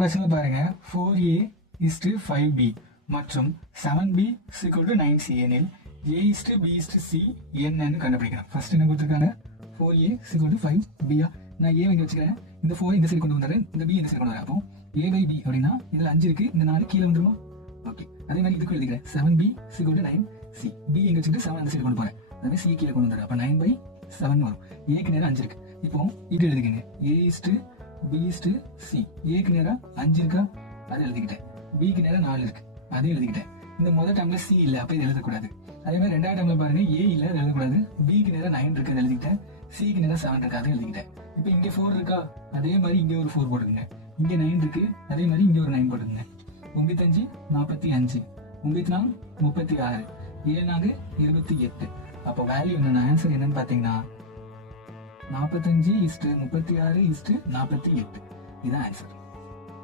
Question பாருங்க 4a is to 5b மற்றும் 7b is equal to 9c எனில் a is to b is to c என்னன்னு கண்டுபிடிக்கணும். First என்ன கொடுத்திருக்காங்க 4a is equal to 5b. நான் a இங்க வச்சுக்கிறேன், இந்த 4 இந்த சைடு கொண்டு வந்தறேன், இந்த b இந்த சைடு கொண்டு வரேன். அப்போ a by b அப்படினா இதுல 5 இருக்கு, இந்த 4 கீழ வந்துருமா? ஓகே. அதே மாதிரி இதுக்கு எழுதிக்கிறேன் 7b is equal to 9c. b இங்க வச்சிட்டு 7 அந்த சைடு கொண்டு போறேன். அதாவது c கீழ கொண்டு வந்தறேன். அப்ப 9 by 7 வரும். a க்கு நேரா 5 இருக்கு. இப்போ இது எழுதிக்கங்க a is to b is to c. a க்கு நேரா 5 இருக்கா? அதை எழுதிக்கிட்டேன். b க்கு நேரா 4 இருக்கு, அதை எழுதிக்கிட்டேன். இந்த முதல் டேர்ம்ல c இல்ல, அப்ப இது எழுதக்கூடாது. அதே மாதிரி ரெண்டாவது டேர்ம்ல பாருங்க a இல்ல, அதை எழுதக்கூடாது. b க்கு நேரா 9 இருக்கு, அதை எழுதிக்கிட்டேன். c க்கு நேரா 7 இருக்கு, அதை எழுதிக்கிட்டேன். இப்போ இங்க 4 இருக்கா? அதே மாதிரி இங்க ஒரு 4 போட்டுக்கங்க. இங்க 9 இருக்கு, அதே மாதிரி இங்க ஒரு 9 போட்டுக்கங்க. 95 45 94 36 7 28. அப்போ வேல்யூ என்ன? ஆன்சர் என்னன்னு பாத்தீங்கன்னா 45 36 48. இதான் ஆன்சர்.